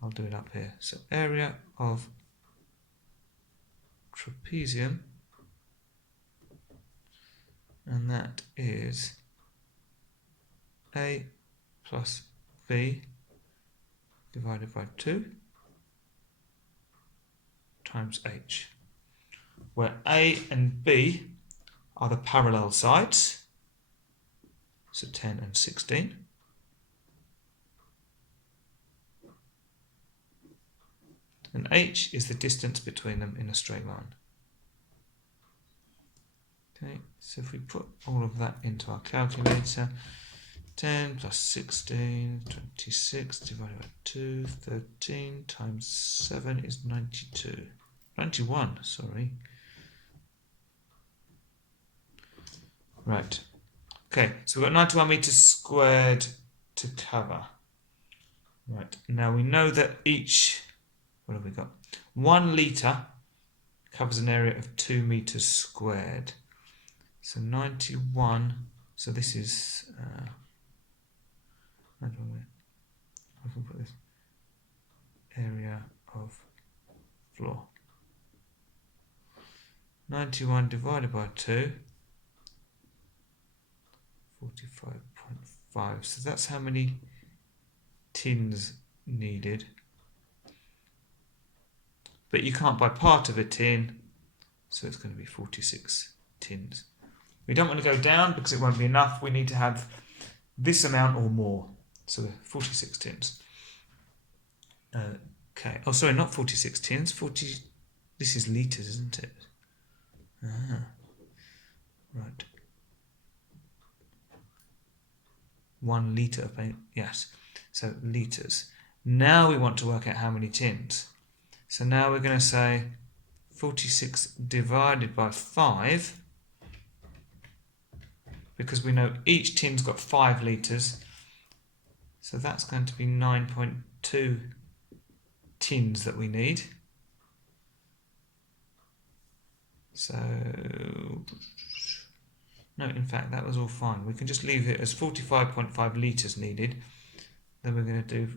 I'll do it up here. So area of trapezium, and that is A plus B divided by 2 times H, where A and B are the parallel sides, so 10 and 16. And H is the distance between them in a straight line. Okay, so if we put all of that into our calculator, 10 plus 16, 26 divided by 2, 13 times 7 is 92. 91, sorry. Right. Okay, so we've got 91 metres squared to cover. Right, now we know that each, what have we got? 1 litre covers an area of 2 metres squared. So 91, so this is, I can put this, area of floor. 91 divided by 2, 45.5. So that's how many tins needed. But you can't buy part of a tin, so it's going to be 46 tins. We don't want to go down because it won't be enough. We need to have this amount or more. So 46 tins. Okay. Oh, sorry, not 46 tins. This is litres, isn't it? Right. 1 litre of paint. Yes. So litres. Now we want to work out how many tins. So now we're going to say 46 divided by 5, because we know each tin's got 5 litres. So that's going to be 9.2 tins that we need. So, no, in fact, that was all fine. We can just leave it as 45.5 litres needed. Then we're going to do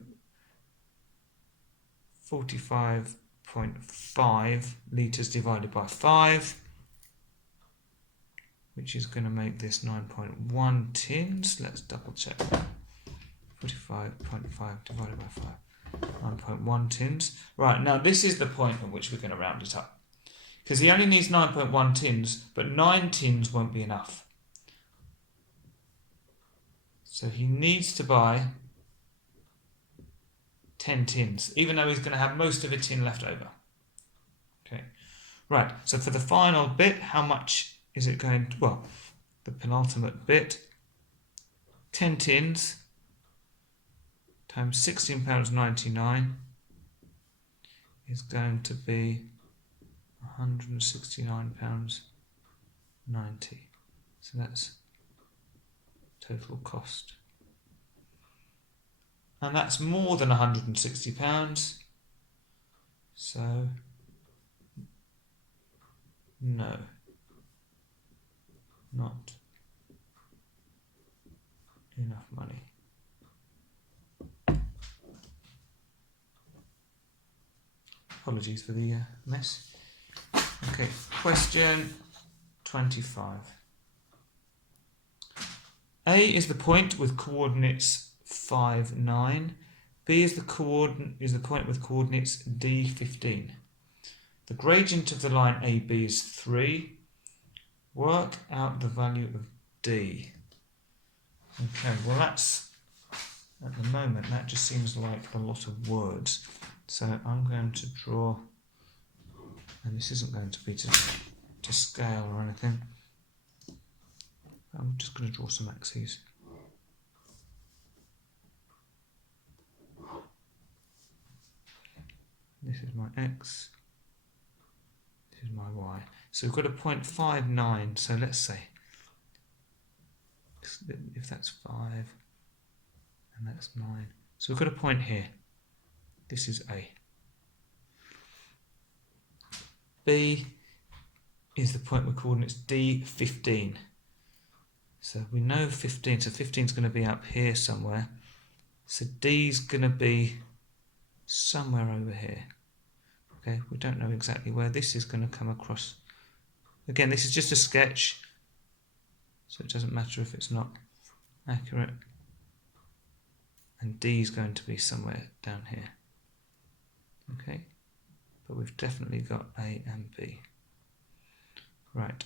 45.5 litres divided by 5, which is going to make this 9.1 tins. Let's double check that. 45.5 divided by 5, 9.1 tins. Right, now this is the point at which we're going to round it up. Because he only needs 9.1 tins, but 9 tins won't be enough. So he needs to buy 10 tins, even though he's going to have most of a tin left over. Okay, right, so for the final bit, how much is it going to, well, the penultimate bit, 10 tins times £16.99 is going to be £169.90. So that's total cost. And that's more than £160. So, no, not enough money. Apologies for the mess. Okay, question 25. A is the point with coordinates 5, 9. B is the point with coordinates D, 15. The gradient of the line AB is 3. Work out the value of D. Okay, well that's, at the moment, that just seems like a lot of words. So I'm going to draw, and this isn't going to be to scale or anything. I'm just going to draw some axes. This is my X, this is my Y. So we've got a point 5,9, so let's say, if that's 5, and that's 9. So we've got a point here. This is A. B is the point with coordinates D, 15. So we know 15, so 15 is going to be up here somewhere. So D is going to be somewhere over here. Okay, we don't know exactly where this is going to come across. Again, this is just a sketch, so it doesn't matter if it's not accurate. And D is going to be somewhere down here. Okay, but we've definitely got A and B. Right.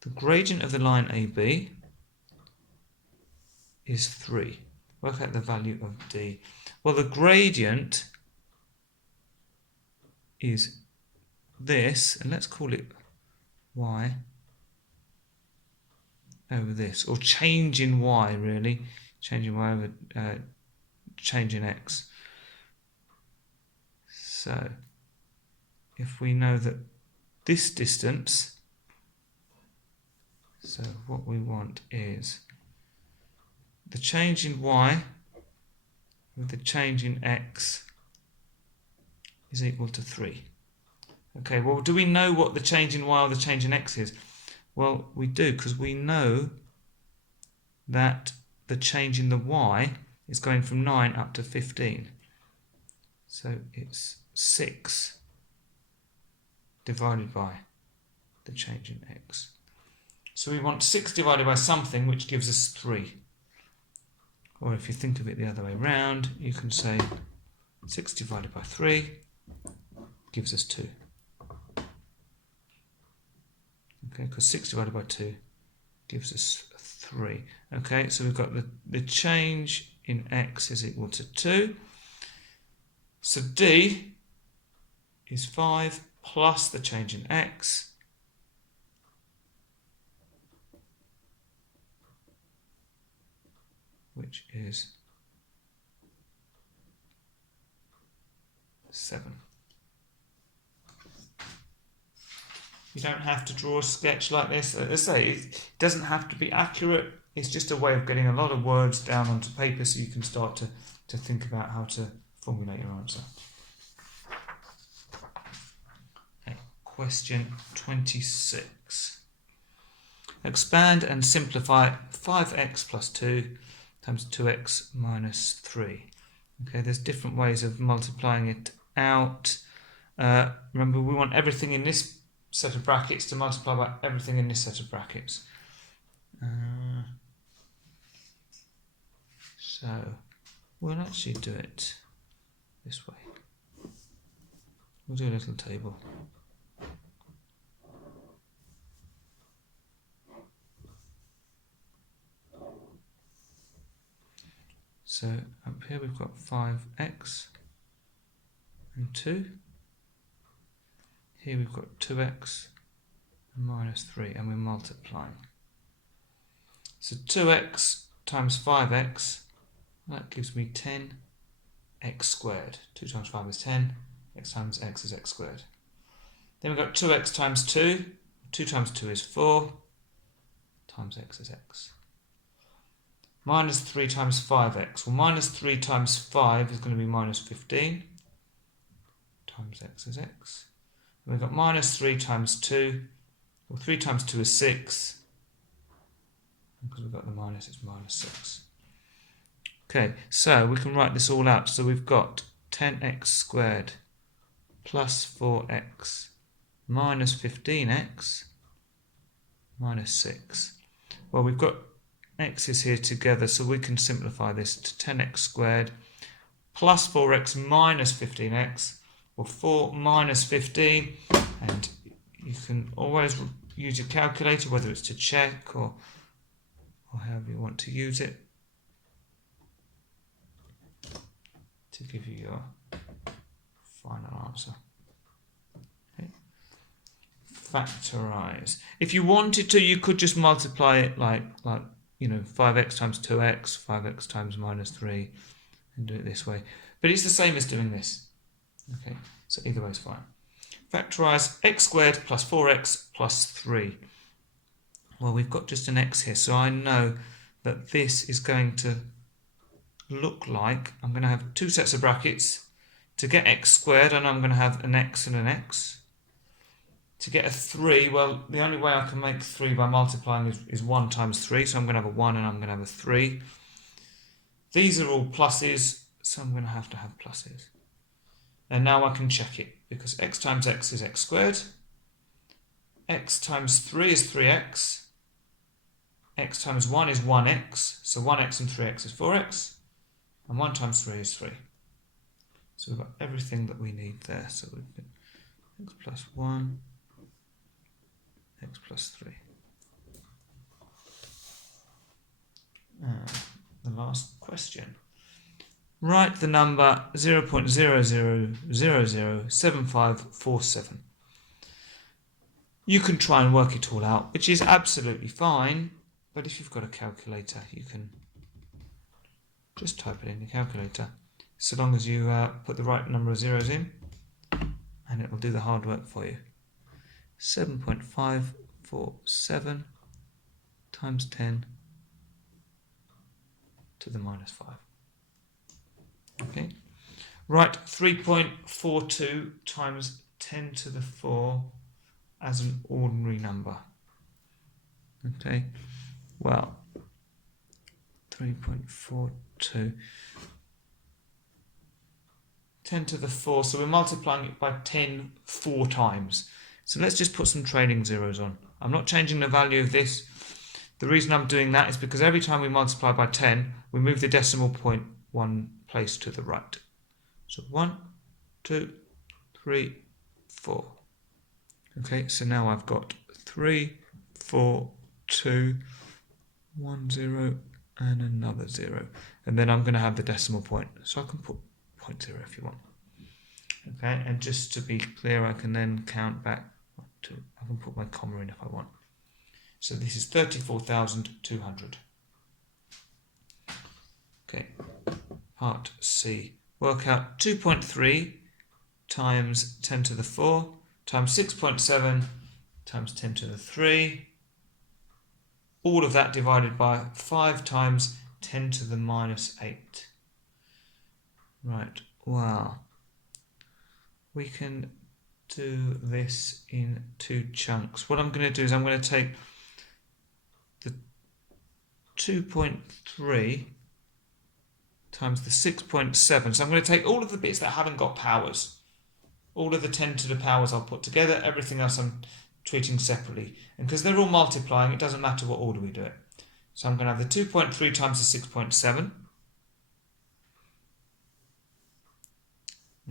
The gradient of the line AB is 3. Work out the value of D. Well, the gradient is this, and let's call it Y over this, or change in Y, really. Change in Y over change in X. So, if we know that this distance, so what we want is the change in Y with the change in X is equal to 3. Okay, well, do we know what the change in Y or the change in X is? Well, we do, because we know that the change in the Y is going from 9 up to 15. So it's 6 divided by the change in X. So we want 6 divided by something, which gives us 3. Or if you think of it the other way round, you can say 6 divided by 3 gives us 2. Okay, because 6 divided by 2 gives us 3. Okay, so we've got the change in X is equal to 2. So D is 5 plus the change in X, which is 7. You don't have to draw a sketch like this. As I say, it doesn't have to be accurate. It's just a way of getting a lot of words down onto paper so you can start to think about how to formulate your answer. Okay. question 26. Expand and simplify 5x plus 2 times 2x minus 3. Okay, there's different ways of multiplying it out. Remember, we want everything in this set of brackets to multiply by everything in this set of brackets. So we'll actually do it this way. We'll do a little table. So up here we've got 5x and 2. Here we've got 2x and minus 3, and we're multiplying. So 2x times 5x, that gives me 10x squared. 2 times 5 is 10, x times x is x squared. Then we've got 2x times 2, 2 times 2 is 4, times x is x. Minus 3 times 5x, well minus 3 times 5 is going to be minus 15, times x is x. And we've got minus 3 times 2, well 3 times 2 is 6, because we've got the minus, it's minus 6. Okay, so we can write this all out. So we've got 10x squared plus 4x minus 15x minus 6. Well, we've got x's here together, so we can simplify this to 10x squared plus 4x minus 15x, or 4 minus 15, and you can always use your calculator, whether it's to check or however you want to use it, to give you your final answer. Okay. Factorize. If you wanted to, you could just multiply it like 5x times 2x, 5x times minus 3, and do it this way. But it's the same as doing this. Okay, so either way is fine. Factorize x squared plus 4x plus 3. Well, we've got just an x here, so I know that this is going to look like, I'm going to have two sets of brackets. To get x squared, and I'm going to have an x and an x. To get a 3, well, the only way I can make 3 by multiplying is 1 times 3, so I'm going to have a 1 and I'm going to have a 3. These are all pluses, so I'm going to have pluses. And now I can check it, because x times x is x squared, x times 3 is 3x, x times 1 is 1x, so 1x and 3x is 4x, and 1 times 3 is 3. So we've got everything that we need there. So we've got x plus 1, x plus 3. The last question. Write the number 0.00007547. You can try and work it all out, which is absolutely fine, but if you've got a calculator, you can just type it in your calculator, so long as you put the right number of zeros in, and it will do the hard work for you. 7.547 times 10 to the minus 5. Okay. Write 3.42 times 10 to the 4 as an ordinary number. Okay. Well, 3.42. 10 to the 4, so we're multiplying it by 10 4 times. So let's just put some trailing zeros on. I'm not changing the value of this. The reason I'm doing that is because every time we multiply by 10, we move the decimal point one place to the right. So 1, 2, 3, 4. Okay, so now I've got 3, 4, 2, 1, 0, and another 0. And then I'm going to have the decimal point. So I can put 0.0 if you want. Okay, and just to be clear, I can then count back to, I can put my comma in if I want. So this is 34,200. Okay, part C. Work out 2.3 times 10 to the 4 times 6.7 times 10 to the 3. All of that divided by 5 times 10 to the minus 8. Right, well, we can do this in 2 chunks. What I'm going to do is I'm going to take the 2.3 times the 6.7. So I'm going to take all of the bits that haven't got powers. All of the 10 to the powers I'll put together. Everything else I'm treating separately. And because they're all multiplying, it doesn't matter what order we do it. So I'm going to have the 2.3 times the 6.7.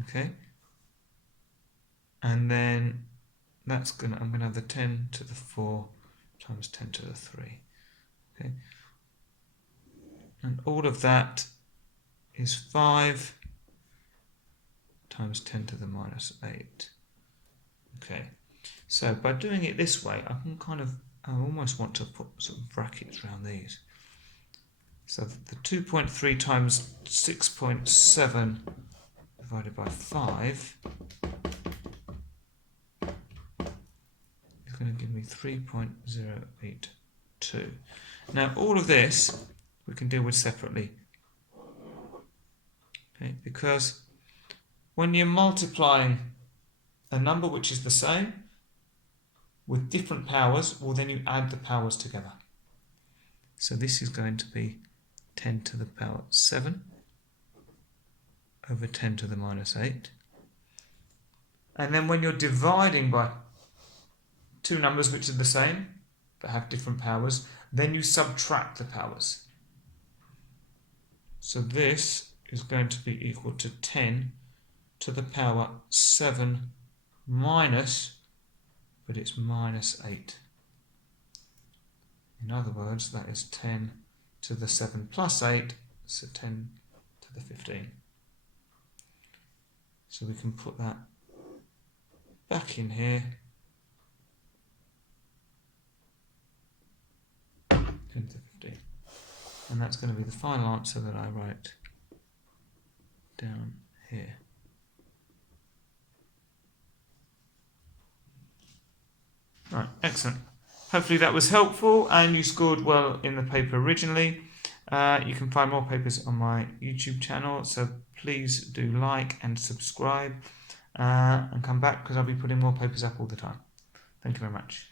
Okay. And then I'm going to have the 10 to the 4 times 10 to the 3. Okay. And all of that is 5 times 10 to the minus 8. Okay. So by doing it this way, I almost want to put some brackets around these. So the 2.3 times 6.7 divided by 5 is going to give me 3.082. Now all of this we can deal with separately. Okay, because when you're multiplying a number which is the same with different powers, well then you add the powers together. So this is going to be 10 to the power 7 over 10 to the minus 8. And then when you're dividing by two numbers which are the same but have different powers, then you subtract the powers. So this is going to be equal to 10 to the power 7 minus, but it's minus 8. In other words, that is 10 to the 7 plus 8, so 10 to the 15. So we can put that back in here. 10 to 15. And that's going to be the final answer that I write down here. Right, excellent. Hopefully that was helpful and you scored well in the paper originally. You can find more papers on my YouTube channel, so please do like and subscribe and come back because I'll be putting more papers up all the time. Thank you very much.